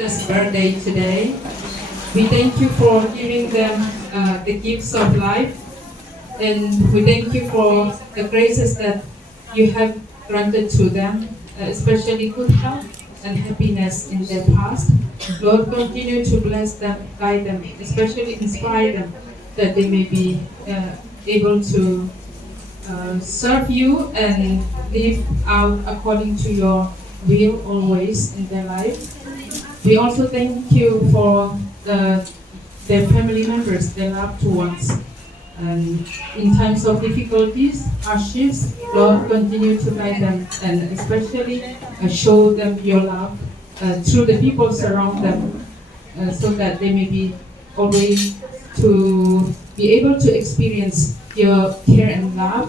sister's birthday today. We thank you for giving them the gifts of life, and we thank you for the graces that you have granted to them, especially good health and happiness in their past. Lord, continue to bless them, guide them, especially inspire them, that they may be able to serve you and live out according to your will always in their life. We also thank you for their family members, their loved ones. And in times of difficulties, hardships, Lord, continue to guide them and especially show them your love through the people surround them, so that they may be always to be able to experience your care and love.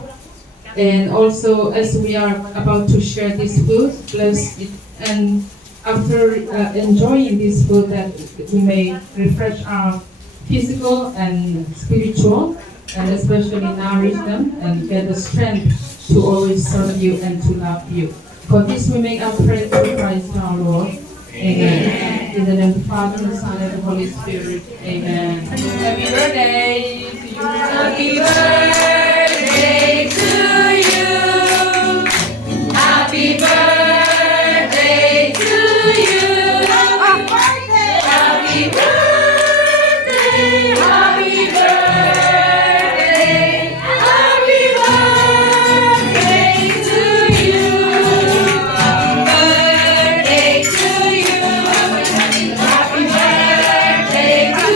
And also, as we are about to share this food, bless it, and after enjoying this food, that we may refresh our physical and spiritual, and especially nourish them and get the strength to always serve you and to love you. For this we make our prayer through Christ our Lord. Amen. In the name of the Father, the Son, and the Holy Spirit. Amen. Happy birthday to you. Happy birthday to you. Happy birthday to you. Happy birthday. Happy birthday. Happy birthday to you. Happy birthday to you. Happy birthday to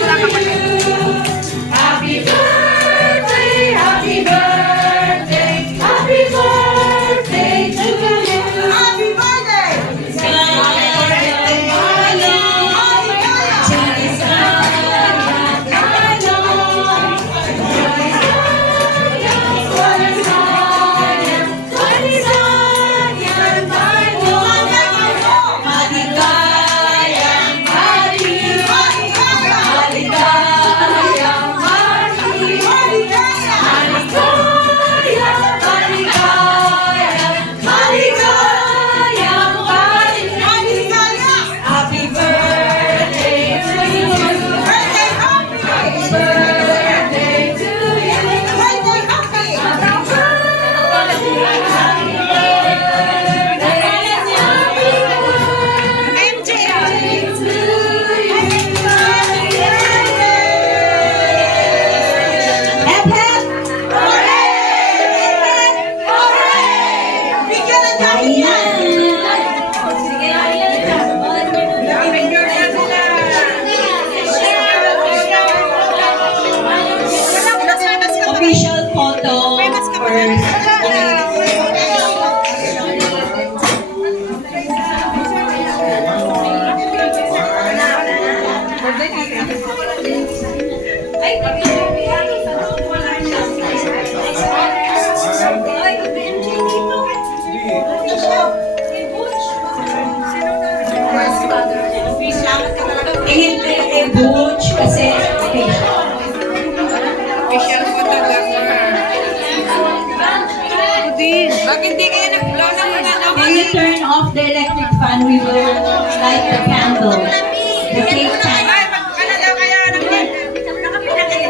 you. Happy birthday. Happy birthday. Happy birthday to you. Happy official photo Butch kasi Bakit hindi kayo nag-blow ng mga When you turn off the electric fan, we will light the candle. The cake time. Ay, ano daw kaya naman?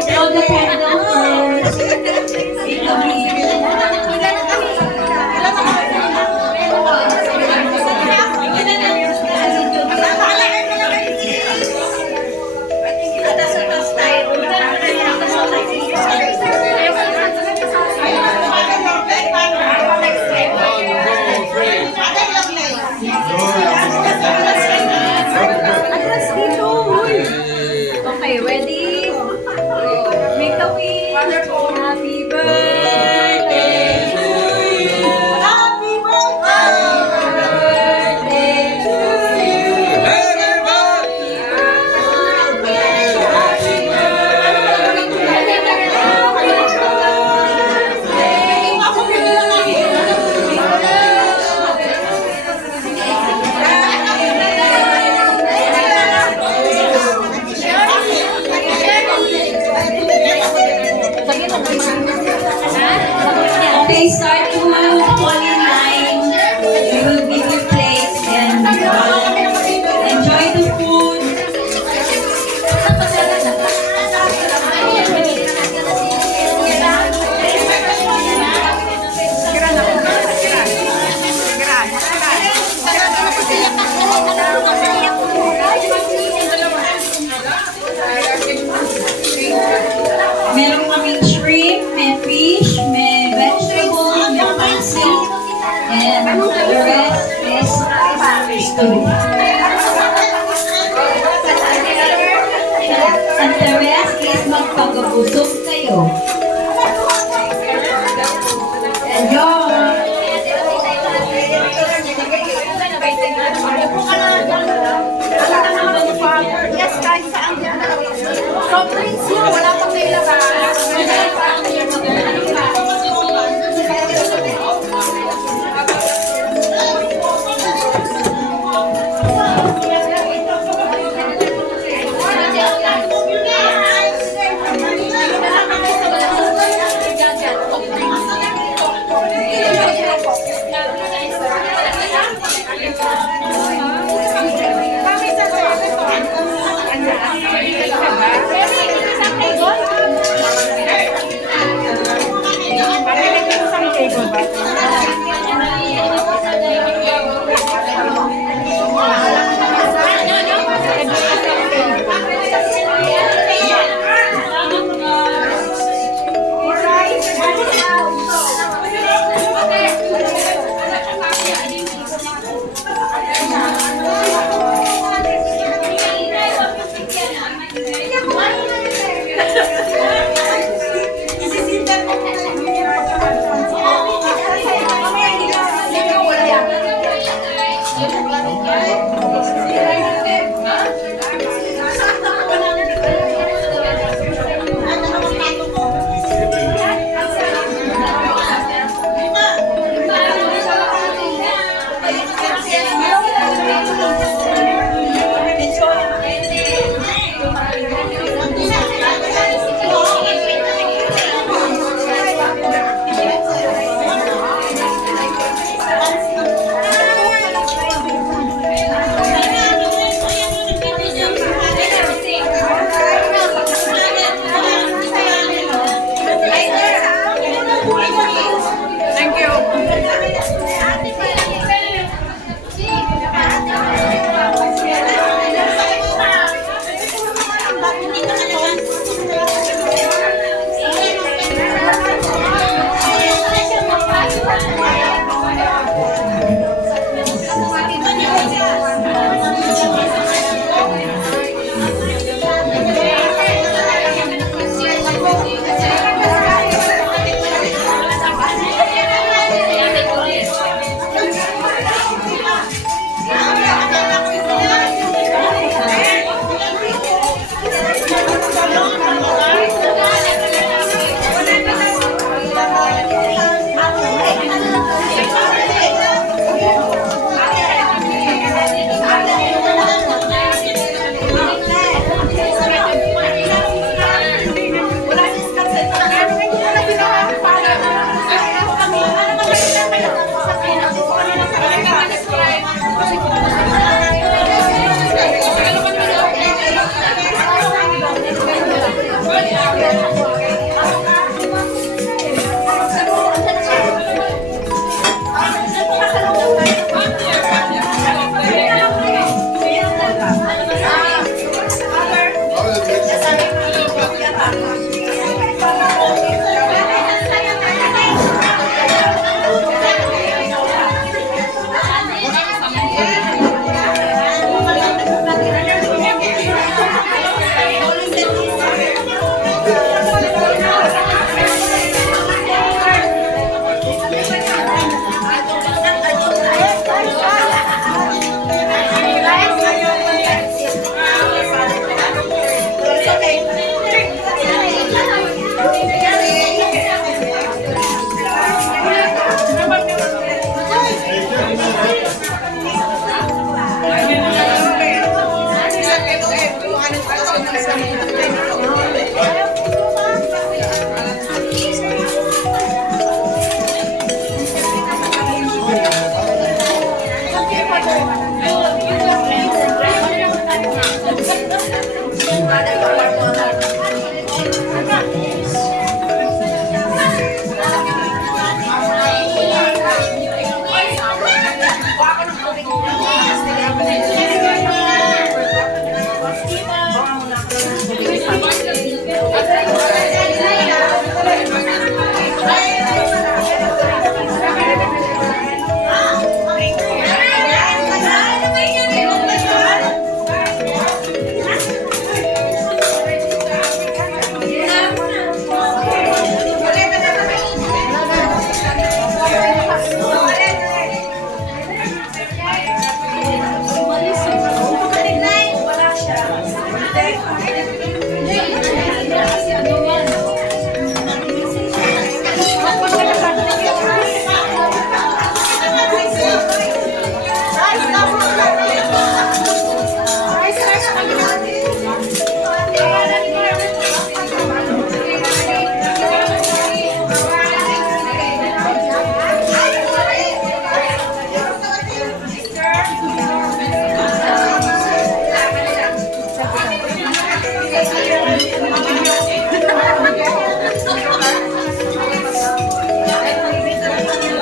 Blow the candle first. It will be... Soft drinks yun, wala pang nilabas.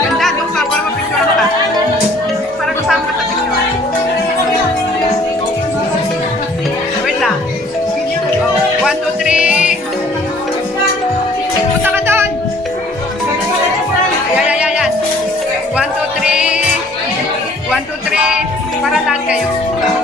Ganda, doon ka para mapicture ka. Para kasama ka sa picture. Wait lang. 1, 2, 3. Punta ka doon. Yan. 1, 2, 3. 1, 2, 3. Para lahat kayo.